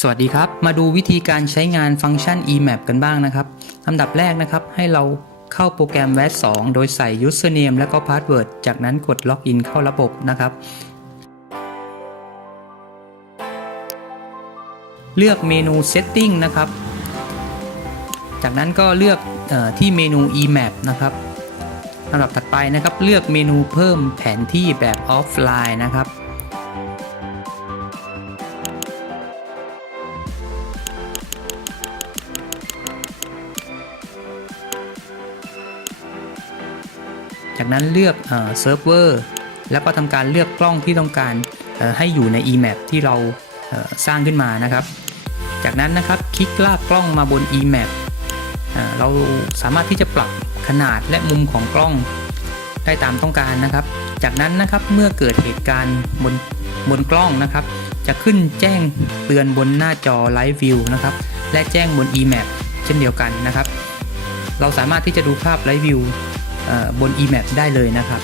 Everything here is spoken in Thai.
สวัสดีครับ มาดูวิธีการใช้งานฟังก์ชัน emap กันบ้างนะครับลำดับแรกนะครับ ให้เราเข้าโปรแกรม VAS 2โดยใส่ username และก็ password จากนั้นกด login เข้าระบบนะครับ เลือกเมนู setting นะครับ จากนั้นก็เลือกออที่เมนู emap นะครับลำดับถัดไปนะครับ เลือกเมนูเพิ่มแผนที่แบบ offline นะครับ จากนั้นเลือกเซิร์ฟเวอร์แล้วก็ทำการเลือกกล้องที่ต้องการให้อยู่ใน emap ที่เราเสร้างขึ้นมานะครับ จากนั้นนะครับคลิกลากกล้องมาบน emap เราสามารถที่จะปรับขนาดและมุมของกล้องได้ตามต้องการนะครับ จากนั้นนะครับเมื่อเกิดเหตุการณ์บนบนกล้องนะครับ จะขึ้นแจ้งเตือนบนหน้าจอ Live View นะครับและแจ้งบน emap เช่นเดียวกันนะครับ เราสามารถที่จะดูภาพ Live View บน emap ได้เลยนะครับ